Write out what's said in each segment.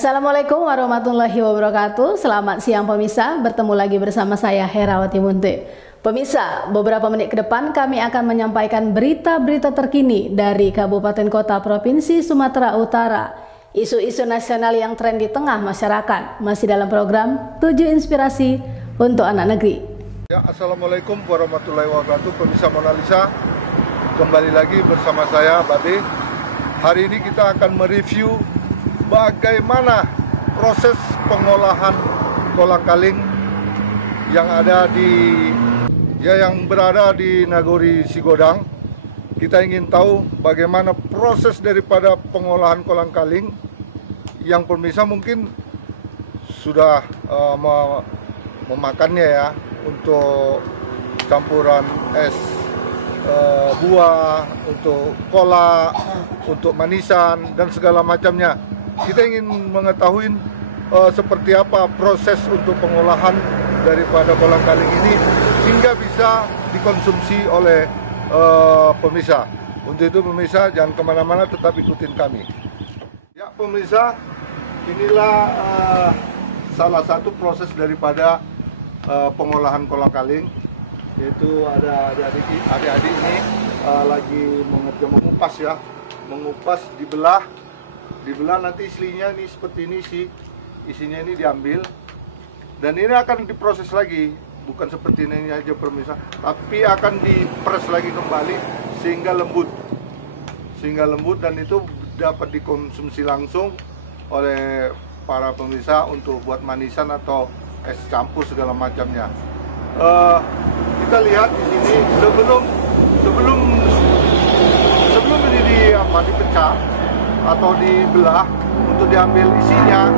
Assalamualaikum warahmatullahi wabarakatuh. Selamat siang pemirsa, bertemu lagi bersama saya Herawati Munte. Pemirsa, beberapa menit ke depan kami akan menyampaikan berita-berita terkini dari Kabupaten Kota Provinsi Sumatera Utara. Isu-isu nasional yang tren di tengah masyarakat masih dalam program 7 Inspirasi untuk Anak Negeri. Ya, Assalamualaikum warahmatullahi wabarakatuh. Pemirsa Mona Lisa, kembali lagi bersama saya Babe. Hari ini kita akan mereview bagaimana proses pengolahan kolang-kaling yang berada di Nagori Sigodang. Kita ingin tahu bagaimana proses daripada pengolahan kolang-kaling yang pemirsa mungkin sudah memakannya ya, untuk campuran es buah, untuk kolak, untuk manisan dan segala macamnya. Kita ingin mengetahui seperti apa proses untuk pengolahan daripada kolang-kaling ini hingga bisa dikonsumsi oleh pemirsa. Untuk itu pemirsa jangan kemana-mana, tetap ikutin kami. Ya pemirsa, inilah salah satu proses daripada pengolahan kolang-kaling, yaitu ada adik-adik ini lagi mengupas ya, mengupas, dibelah nanti isinya ini seperti ini sih, isinya ini diambil dan ini akan diproses lagi, bukan seperti ini aja pemirsa, tapi akan dipres lagi kembali sehingga lembut dan itu dapat dikonsumsi langsung oleh para pemirsa untuk buat manisan atau es campur segala macamnya. Kita lihat di sini sebelum ini dipecah atau dibelah untuk diambil isinya,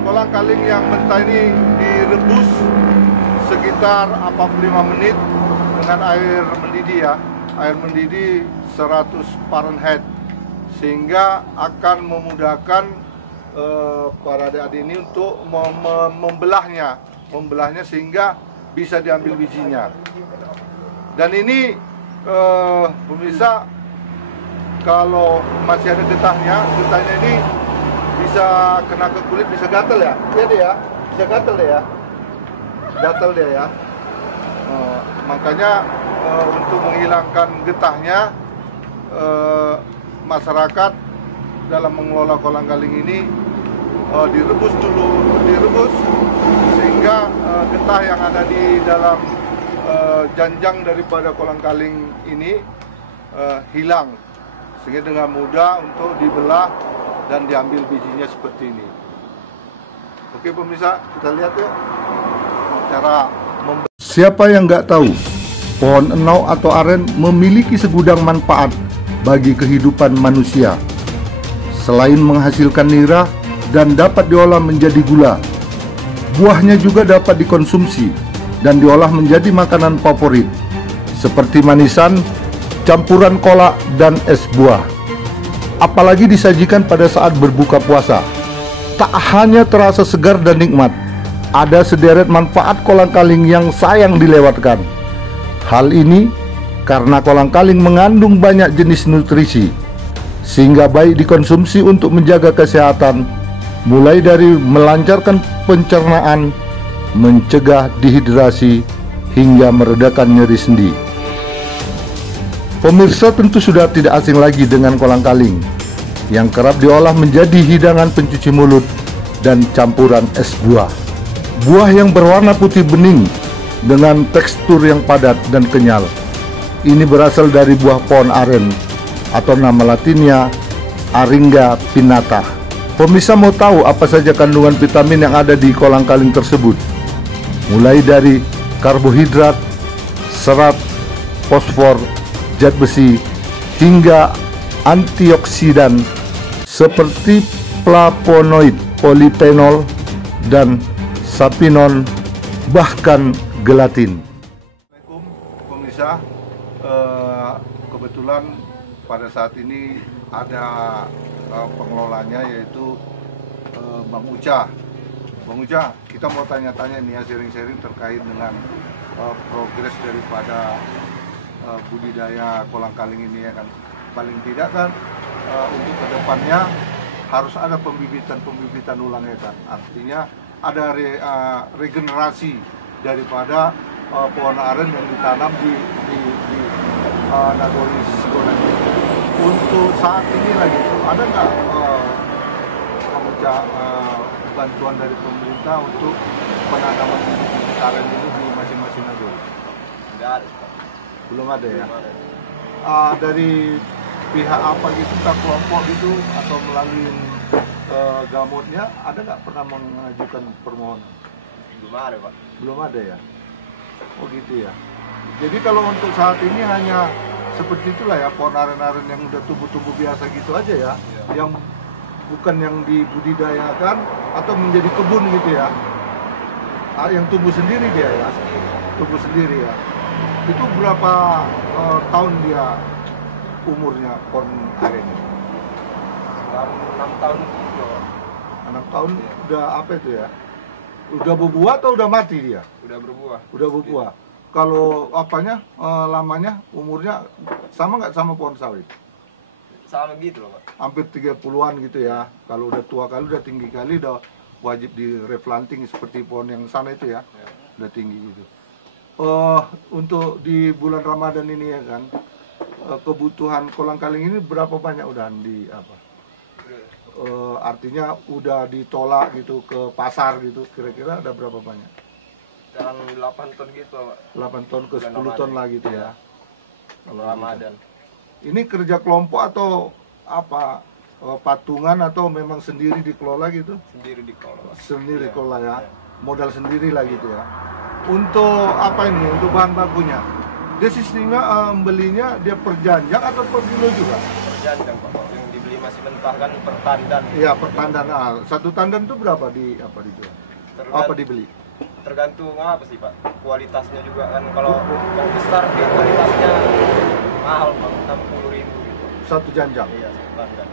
kolang-kaling yang mentah ini direbus sekitar 45 menit dengan air mendidih ya, air mendidih 100 Fahrenheit, sehingga akan memudahkan para adik-adik ini untuk membelahnya sehingga bisa diambil bijinya. Dan ini pemirsa, kalau masih ada getahnya ini bisa kena ke kulit, bisa gatal ya, bisa gatal deh ya. Makanya untuk menghilangkan getahnya, masyarakat dalam mengelola kolang-kaling ini direbus sehingga getah yang ada di dalam janjang daripada kolang-kaling ini hilang, sehingga dengan mudah untuk dibelah dan diambil bijinya seperti ini. Oke pemirsa, kita lihat yuk cara membelah. Siapa yang nggak tahu pohon enau atau aren memiliki segudang manfaat bagi kehidupan manusia. Selain menghasilkan nira dan dapat diolah menjadi gula, buahnya juga dapat dikonsumsi dan diolah menjadi makanan favorit seperti manisan, campuran kolak, dan es buah. Apalagi disajikan pada saat berbuka puasa. Tak hanya terasa segar dan nikmat, ada sederet manfaat kolang-kaling yang sayang dilewatkan. Hal ini karena kolang-kaling mengandung banyak jenis nutrisi, sehingga baik dikonsumsi untuk menjaga kesehatan, mulai dari melancarkan pencernaan, mencegah dehidrasi, hingga meredakan nyeri sendi. Pemirsa tentu sudah tidak asing lagi dengan kolang-kaling yang kerap diolah menjadi hidangan pencuci mulut dan campuran es buah. Buah yang berwarna putih bening dengan tekstur yang padat dan kenyal. Ini berasal dari buah pohon aren atau nama latinnya Aringa pinnata. Pemirsa mau tahu apa saja kandungan vitamin yang ada di kolang-kaling tersebut? Mulai dari karbohidrat, serat, fosfor, zat besi, hingga antioksidan seperti flavonoid, polifenol, dan sapinon, bahkan gelatin. Assalamualaikum pemirsa, kebetulan pada saat ini ada pengelolanya, yaitu Bang Uca. Bang Uca, kita mau tanya-tanya nih ya, sharing-sharing terkait dengan progres daripada budidaya kolang-kaling ini ya kan. Paling tidak kan untuk kedepannya harus ada pembibitan ulang ya kan. Artinya ada regenerasi daripada pohon aren yang ditanam di Nagori Sigonang ini. Untuk saat ini lagi ada nggak bantuan dari pemerintah untuk penanaman bibit aren ini di masing-masing Nagori? Tidak ada. Belum ada ya? Dari pihak apa gitu, entah kelompok gitu atau melalui gamotnya, ada nggak pernah mengajukan permohonan? Belum ada, Pak. Belum ada ya? Oh gitu ya. Jadi kalau untuk saat ini hanya seperti itulah ya, pohon aren-aren yang udah tumbuh-tumbuh biasa gitu aja ya, yang bukan yang dibudidayakan atau menjadi kebun gitu ya, yang tumbuh sendiri dia ya, tumbuh sendiri ya. Itu berapa tahun dia umurnya pohon aren ini? Sekarang 6 tahun gitu. 6 tahun udah apa itu ya? Udah berbuah atau udah mati dia? Udah berbuah. Udah berbuah. Kalau apanya lamanya umurnya sama nggak sama pohon sawit? Sama gitu loh, Pak. Hampir 30-an gitu ya. Kalau udah tua kali, udah tinggi kali, udah wajib di replanting seperti pohon yang sana itu ya. Udah tinggi gitu. Untuk di bulan Ramadan ini ya kan, kebutuhan kolang-kaling ini berapa banyak udah di apa? Artinya udah ditolak gitu ke pasar gitu, kira-kira ada berapa banyak? Sekarang 8 ton gitu, Pak. 8 ton ke 10 ton lah gitu ya. Kalau Ramadan. Ini kerja kelompok atau apa? Patungan atau memang sendiri dikelola gitu? Sendiri dikelola, Pak. Sendiri Iya. dikelola ya. Modal sendiri lah gitu ya. Untuk apa ini? Untuk bahan bakunya? Dia sistemnya belinya dia per janjang atau per kilo juga? Perjanjang, Pak. Yang dibeli masih mentah kan per tandan. Iya, per tandan. Satu tandan itu berapa apa dijual? Apa dibeli? Tergantung apa sih, Pak? Kualitasnya juga kan. Kalau yang besar dia kualitasnya mahal, Pak. 60.000 gitu. Satu janjang. Iya, satu tandan.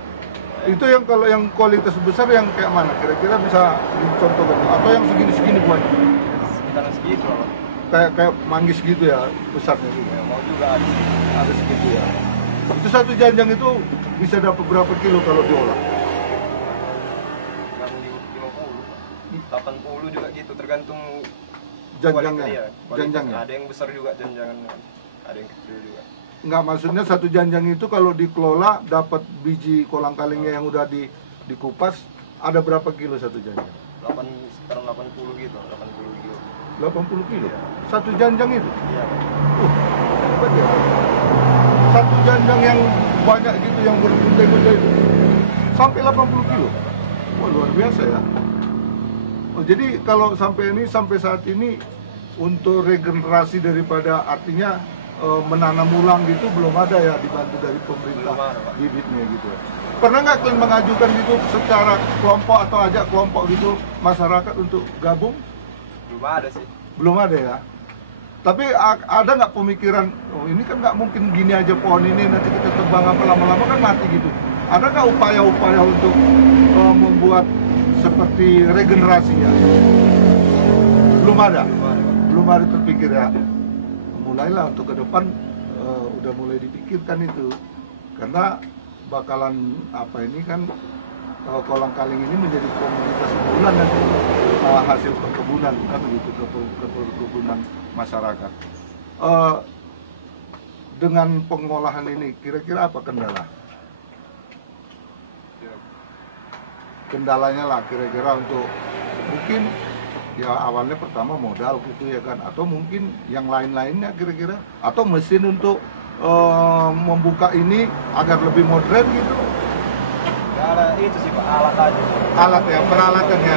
Itu yang kalau yang kualitas besar yang kayak mana? Kira-kira bisa dicontohkan? Atau yang segini-segini buahnya? Sekitaran segitu lah, Pak. Kayak manggis gitu ya, besarnya gitu. Ya, mau juga ada. Ada segitu ya. Itu satu janjang itu bisa dapat berapa kilo kalau diolah? Kan 50, 80 juga gitu, tergantung Janjangnya. kualitas dia. Janjangnya. Ada yang besar juga janjangannya, ada yang kecil juga. Enggak, maksudnya satu janjang itu kalau dikelola dapat biji kolang-kalingnya yang udah dikupas, ada berapa kilo satu janjang? Sekarang 80 gitu, 80 kilo. 80 kilo? Satu janjang itu? Iya, Pak. Hebat ya. Satu janjang yang banyak gitu, yang berbuntai-buntai itu sampai 80 kilo? Wah, luar biasa ya. Oh, jadi kalau sampai saat ini untuk regenerasi daripada artinya menanam ulang gitu belum ada ya, dibantu dari pemerintah Belum ada, Pak. bibitnya gitu. Pernah nggak kalian mengajukan gitu secara kelompok atau ajak kelompok gitu masyarakat untuk gabung? Belum ada sih. Belum ada ya. Tapi ada nggak pemikiran, oh ini kan nggak mungkin gini aja pohon ini nanti kita tebang apa lama-lama kan mati gitu. Ada nggak upaya-upaya untuk membuat seperti regenerasinya? Belum ada. Belum ada terpikir ya. Mulailah untuk ke depan udah mulai dipikirkan itu. Karena bakalan apa ini kan kolang-kaling ini menjadi komoditas unggulan nanti, hasil perkebunan kan begitu, perkebunan masyarakat. Dengan pengolahan ini kira-kira apa kendala? Kendalanya lah kira-kira untuk mungkin ya awalnya pertama modal gitu ya kan, atau mungkin yang lain-lainnya kira-kira, atau mesin untuk membuka ini agar lebih modern gitu. Nggak ada itu sih, Pak, alat aja. Alat ya, peralatan ya,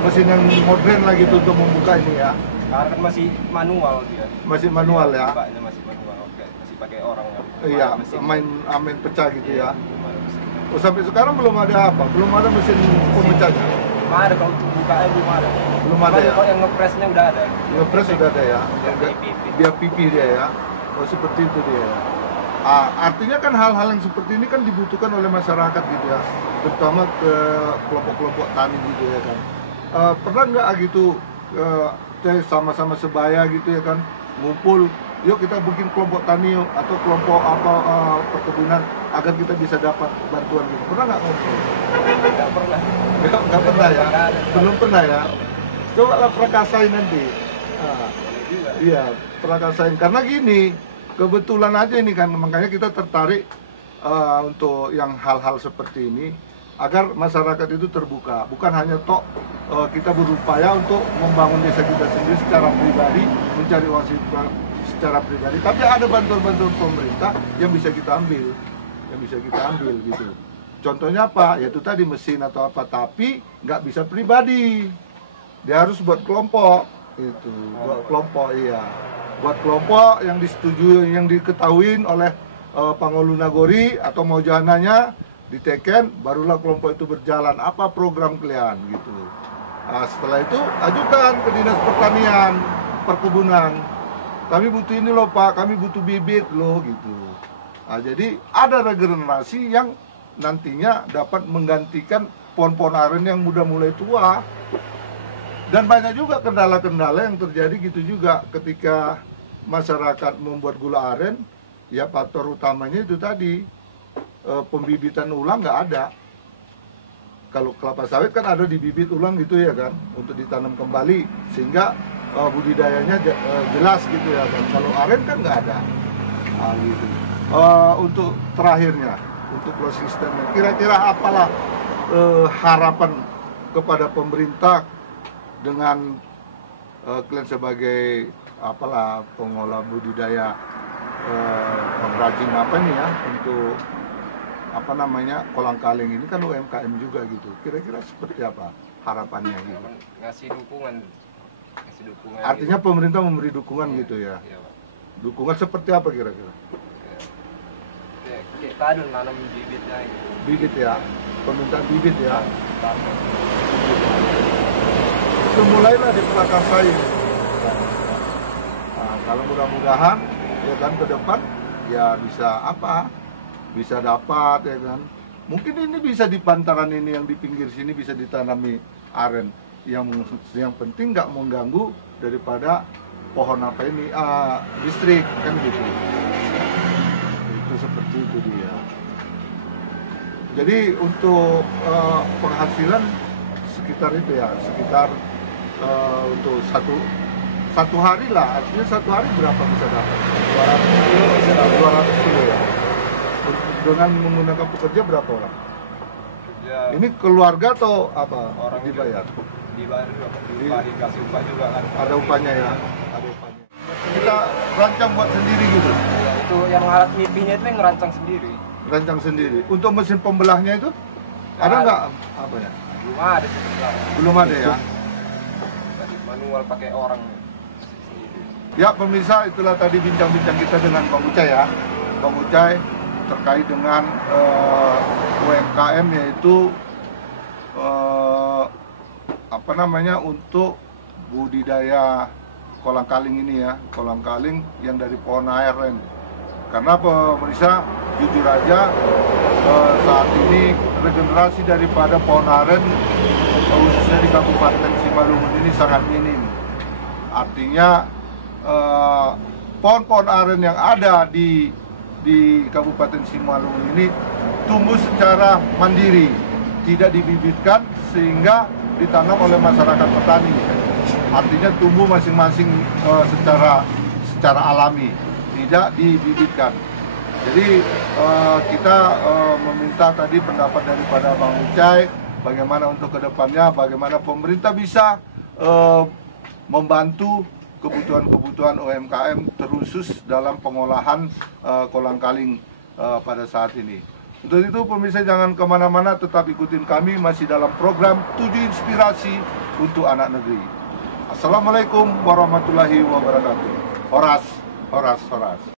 mesin yang modern lah gitu untuk membuka ini ya. Karena kan masih manual dia. Masih manual ya. Bukanya masih manual, oke. Masih pakai orang kan. Iya, Mesin. main pecah gitu ya. Belum ada mesin. Oh, sampai sekarang belum ada apa? Belum ada mesin pemecahnya. Belum ada, kalau untuk bukanya belum ada. Belum ada ya? Kalau yang ngepresnya udah ada. Ngepres sudah ada ya. Yang pipi. Dia pipi dia ya. Oh, seperti itu dia ya. Artinya kan hal-hal yang seperti ini kan dibutuhkan oleh masyarakat gitu ya, terutama ke kelompok-kelompok tani gitu ya kan. Pernah nggak gitu sama-sama sebaya gitu ya kan, ngumpul yuk kita bikin kelompok tani yuk, atau kelompok apa perkebunan agar kita bisa dapat bantuan gitu. Pernah nggak ngobrol? Nggak pernah. Nggak pernah ya? Belum pernah ya? Coba lah prakasain nanti. Nah, iya, prakasain. Karena gini, kebetulan aja ini kan, makanya kita tertarik untuk yang hal-hal seperti ini, agar masyarakat itu terbuka. Bukan hanya kita berupaya untuk membangun desa kita sendiri secara pribadi, mencari uang secara pribadi, tapi ada bantuan-bantuan pemerintah yang bisa kita ambil, gitu. Contohnya apa? Yaitu tadi mesin atau apa, tapi nggak bisa pribadi. Dia harus buat kelompok, itu. Buat kelompok, iya. Buat kelompok yang disetujui, yang diketahui oleh Pangolu Nagori atau Mojananya, diteken, barulah kelompok itu berjalan. Apa program kalian gitu. Nah, setelah itu ajukan ke Dinas Pertanian, Perkebunan. Kami butuh ini loh Pak, kami butuh bibit loh gitu. Nah, jadi ada regenerasi yang nantinya dapat menggantikan pohon-pohon aren yang udah mulai tua. Dan banyak juga kendala-kendala yang terjadi gitu juga ketika masyarakat membuat gula aren, ya faktor utamanya itu tadi. Pembibitan ulang nggak ada. Kalau kelapa sawit kan ada dibibit ulang gitu ya kan, untuk ditanam kembali sehingga budidayanya jelas gitu ya kan. Kalau aren kan nggak ada. Nah, gitu. Untuk terakhirnya, untuk closing statement, kira-kira apalah harapan kepada pemerintah dengan kalian sebagai apalah pengolah budidaya pengrajin apa nih ya, untuk apa namanya kolang-kaling ini kan UMKM juga gitu. Kira-kira seperti apa harapannya gitu? Ngasih dukungan. Artinya gitu. Pemerintah memberi dukungan gitu ya. Iya, Pak. Dukungan seperti apa kira-kira? Kayak tadi nanam bibitnya gitu. Bibit ya. Permintaan bibit ya. Tanam. Itu mulailah diprakasain. Nah, kalau mudah-mudahan ya kan ke depan ya bisa apa? Bisa dapat ya kan. Mungkin ini bisa di pantaran ini yang di pinggir sini bisa ditanami aren. Yang penting nggak mengganggu daripada pohon apa ini listrik kan gitu. Itu seperti itu dia. Jadi untuk penghasilan sekitar itu ya, sekitar untuk satu hari lah, artinya satu hari berapa bisa dapat? 200 kilo ya. Dengan menggunakan pekerja berapa orang? Ini keluarga atau apa? Orang dibayar? Dibayar juga, dikasih upah juga kan. Ada upahnya ya? Ada upahnya. Kita rancang buat sendiri gitu? Ya, itu yang alat mipinya itu yang ngerancang sendiri. Rancang sendiri. Untuk mesin pembelahnya itu? Ada nggak apa ya? Belum ada sih sekarang. Belum ada ya? Tadi manual pakai orang sendiri. Ya pemirsa, itulah tadi bincang-bincang kita dengan Bang Ucai ya. Bang Ucai terkait dengan UMKM, yaitu apa namanya, untuk budidaya kolang-kaling ini ya, kolang-kaling yang dari pohon aren. Karena pemirsa, jujur aja saat ini regenerasi daripada pohon aren khususnya di Kabupaten Simalungun ini sangat minim. Artinya pohon-pohon aren yang ada di Kabupaten Simalungun ini tumbuh secara mandiri, tidak dibibitkan sehingga ditanam oleh masyarakat petani. Artinya tumbuh masing-masing secara alami, tidak dibibitkan. Jadi kita meminta tadi pendapat daripada Bang Ucai, bagaimana untuk kedepannya, bagaimana pemerintah bisa membantu kebutuhan-kebutuhan UMKM terkhusus dalam pengolahan kolang-kaling pada saat ini. Untuk itu pemirsa jangan kemana-mana, tetap ikutin kami masih dalam program 7 Inspirasi untuk Anak Negeri. Assalamualaikum warahmatullahi wabarakatuh. Horas, horas, horas.